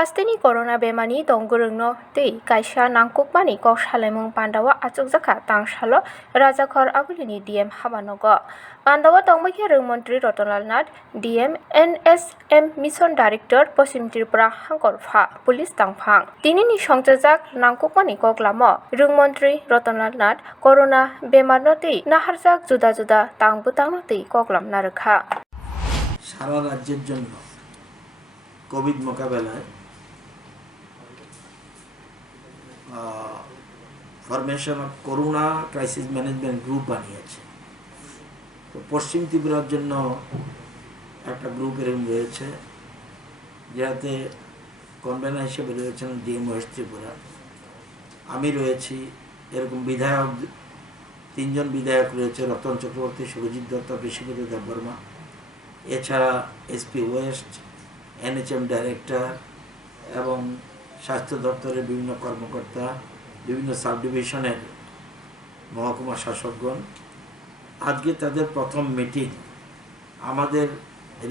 hasteni corona bemani dongurungno tei kaisa nangkukmani kok salemung pandawa achukjaka tangsalo rajakhor agulini DM habanogo pandawa tongbaikhe rungmantri Rotonlal Nath DM NSM Mission Director Poschim Tripura Hangkor Pha Police Tangphang tinini songjak nangkukmani koklamo rungmantri Rotonlal Nath corona bemarno tei naharjak juda juda tangbutangno tei koklam narokha সারা রাজ্যের জন্য Covid মোকাবেলায় formation of corona crisis management group বানিয়েছে। তো পশ্চিম ত্রিপুরার জন্য একটা group এরকম রয়েছে, যাতে কনভেনার হিসেবে রয়েছেন ডিএম ওয়েস্ট ত্রিপুরা, আমি রয়েছি, এরকম বিধায়ক 3 জন বিধায়ক রয়েছে, রতন চক্রবর্তী, সুরজিৎ দত্ত, বিশ্বজিৎ দেববর্মা, এছাড়া এসপি ওয়েস্ট, এনএচএম ডাইরেক্টর এবং স্বাস্থ্য দপ্তরের বিভিন্ন কর্মকর্তা, বিভিন্ন সাব ডিভিশনের মহকুমা শাসকগণ। আজকে তাদের প্রথম মিটিং আমাদের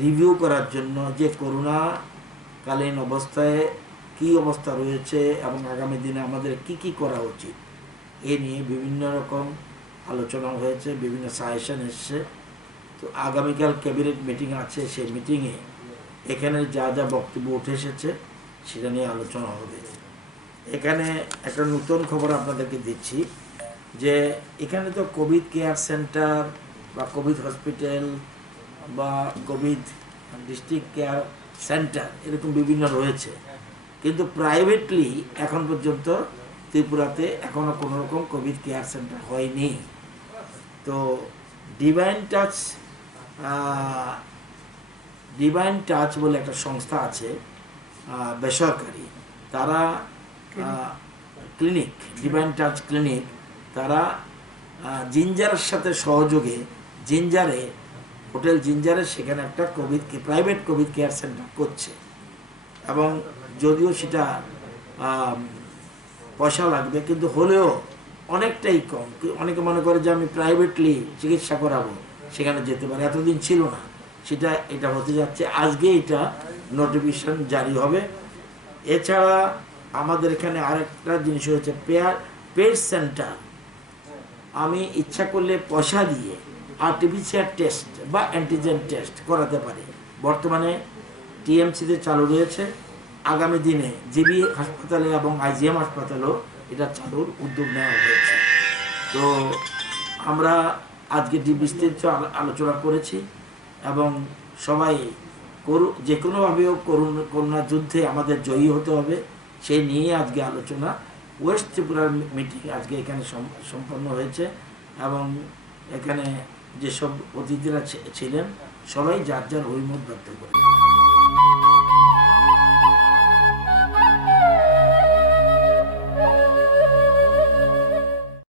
রিভিউ করার জন্য যে করোনাকালীন অবস্থায় কী অবস্থা রয়েছে এবং আগামী দিনে আমাদের কি করা উচিত এ নিয়ে বিভিন্ন রকম আলোচনা হয়েছে, বিভিন্ন সাজেশন এসছে। তো আগামীকাল ক্যাবিনেট মিটিং আছে, সেই মিটিংয়ে এখানে যা যা বক্তব্য উঠে এসেছে সেটা নিয়ে আলোচনা হবে। এখানে একটা নতুন খবর আপনাদেরকে দিচ্ছি যে এখানে তো কোভিড কেয়ার সেন্টার বা কোভিড হসপিটাল বা কোভিড ডিস্ট্রিক্ট কেয়ার সেন্টার এরকম বিভিন্ন রয়েছে, কিন্তু প্রাইভেটলি এখন পর্যন্ত ত্রিপুরাতে এখনও কোনো রকম কোভিড কেয়ার সেন্টার হয়নি। তো ডিভাইন টাচ বলে একটা সংস্থা আছে বেসরকারি, তারা ক্লিনিক, ডিভাইন টাচ ক্লিনিক, তারা জিঞ্জারের সাথে সহযোগে জিঞ্জারে, হোটেল জিঞ্জারে সেখানে একটা প্রাইভেট কোভিড কেয়ার সেন্টার করছে। এবং যদিও সেটা পয়সা লাগবে, কিন্তু হলেও অনেকটাই কম। অনেকে মনে করে যে আমি প্রাইভেটলি চিকিৎসা করাবো, সেখানে যেতে পারে, এতদিন ছিল না, এটা হতে যাচ্ছে। আজকে এটা নোটিফিকেশন জারি হবে। এছাড়া আমাদের এখানে আরেকটা জিনিস হয়েছে, পেড সেন্টার। আমি ইচ্ছা করলে পয়সা দিয়ে আরটিপিসিআর টেস্ট বা অ্যান্টিজেন টেস্ট করাতে পারি। বর্তমানে টিএমসিতে চালু রয়েছে, আগামী দিনে জিবি হাসপাতালে এবং আইজিএম হাসপাতালেও এটা চালুর উদ্যোগ নেওয়া হয়েছে। তো আমরা আজকে বিস্তারিত আলোচনা করেছি এবং সবাই যে কোনোভাবেও করোনা যুদ্ধে আমাদের জয়ী হতে হবে, সেই নিয়ে আজকে আলোচনা। ওয়েস্ট ত্রিপুরার মিটিং আজকে এখানে সম্পন্ন হয়েছে এবং এখানে যেসব অতিথিরা ছিলেন সবাই যার যার অভিমত ব্যক্ত করেন।